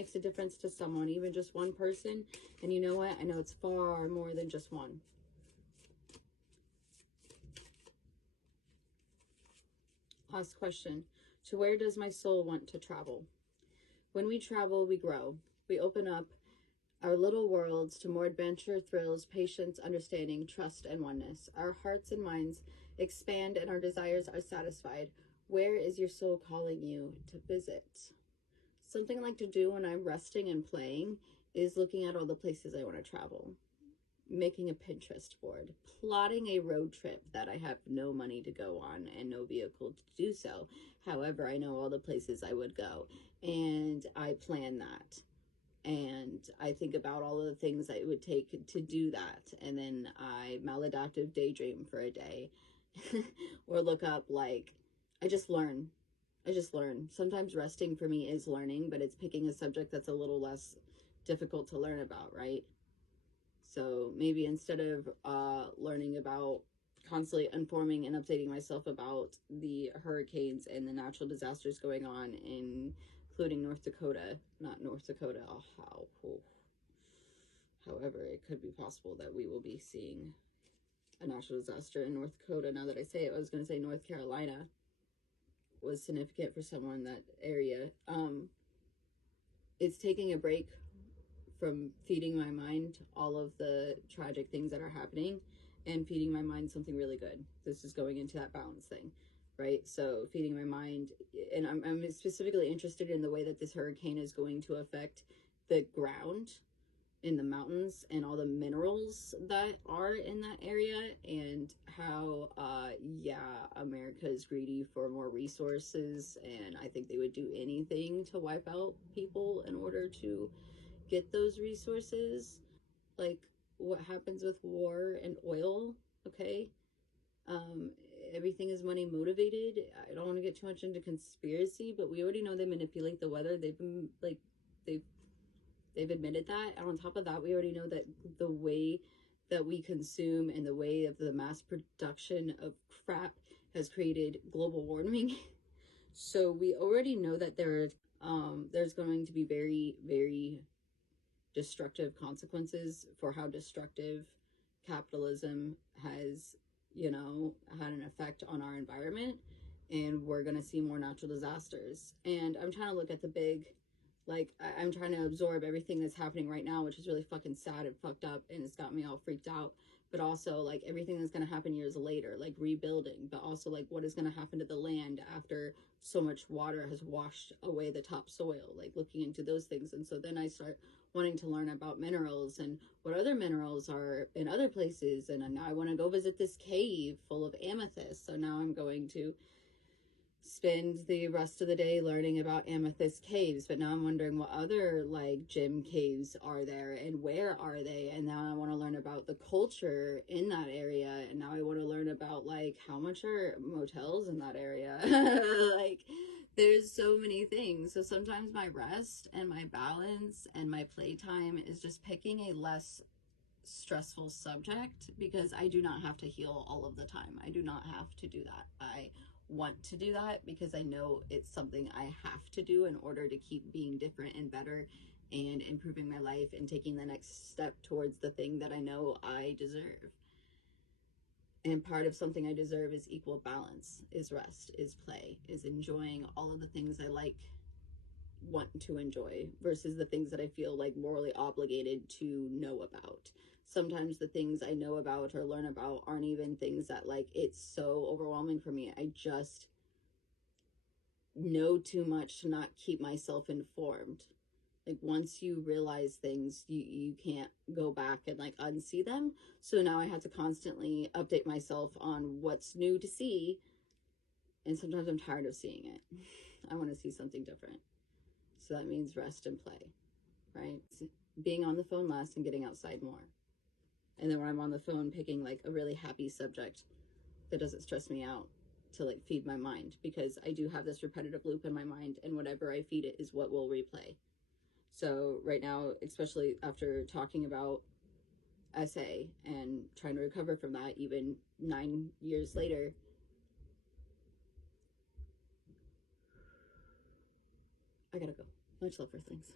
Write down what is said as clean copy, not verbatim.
makes a difference to someone, even just one person. And you know what? I know it's far more than just one. Last question. To where does my soul want to travel? When we travel, we grow. We open up our little worlds to more adventure, thrills, patience, understanding, trust, and oneness. Our hearts and minds expand and our desires are satisfied. Where is your soul calling you to visit? Something I like to do when I'm resting and playing is looking at all the places I want to travel, making a Pinterest board, plotting a road trip that I have no money to go on and no vehicle to do so. However, I know all the places I would go, and I plan that. And I think about all of the things that it would take to do that. And then I maladaptive daydream for a day or look up, like, I just learn. Sometimes resting for me is learning, but it's picking a subject that's a little less difficult to learn about, right? So maybe instead of learning about constantly informing and updating myself about the hurricanes and the natural disasters going on in including North Dakota, not North Dakota, however, it could be possible that we will be seeing a natural disaster in North Dakota. Now that I say it, I was going to say North Carolina was significant for someone in that area. It's taking a break from feeding my mind all of the tragic things that are happening and feeding my mind something really good. This is going into that balance thing, right? So feeding my mind, and I'm specifically interested in the way that this hurricane is going to affect the ground in the mountains and all the minerals that are in that area, and how America is greedy for more resources, and I think they would do anything to wipe out people in order to get those resources. Like what happens with war and oil, okay? Everything is money motivated. I don't want to get too much into conspiracy, but we already know they manipulate the weather. They've been like, they've admitted that. And on top of that, we already know that the way that we consume and the way of the mass production of crap has created global warming. So we already know that there's going to be very, very destructive consequences for how destructive capitalism has, had an effect on our environment. And we're going to see more natural disasters. And I'm trying to look at the big, like, I'm trying to absorb everything that's happening right now, which is really fucking sad and fucked up, and it's got me all freaked out. But also, like, everything that's going to happen years later, like rebuilding, but also, like, what is going to happen to the land after so much water has washed away the topsoil, like looking into those things. And so then I start wanting to learn about minerals and what other minerals are in other places. And now I want to go visit this cave full of amethyst. So now I'm going to spend the rest of the day learning about amethyst caves, but now I'm wondering what other like gem caves are there and where are they. And now I want to learn about the culture in that area, and now I want to learn about like how much are motels in that area. Like there's so many things. So sometimes my rest and my balance and my playtime is just picking a less stressful subject, because I do not have to heal all of the time. I do not have to do that. I want to do that because I know it's something I have to do in order to keep being different and better and improving my life and taking the next step towards the thing that I know I deserve. And part of something I deserve is equal balance, is rest, is play, is enjoying all of the things I want to enjoy versus the things that I feel like morally obligated to know about. Sometimes the things I know about or learn about aren't even things that, like, it's so overwhelming for me. I just know too much to not keep myself informed. Like once you realize things, you can't go back and like unsee them. So now I have to constantly update myself on what's new to see. And sometimes I'm tired of seeing it. I want to see something different. So that means rest and play, right? Being on the phone less and getting outside more. And then when I'm on the phone, picking like a really happy subject that doesn't stress me out to like feed my mind, because I do have this repetitive loop in my mind, and whatever I feed it is what will replay. So right now, especially after talking about SA and trying to recover from that, even 9 years later, I gotta go. Much love for things.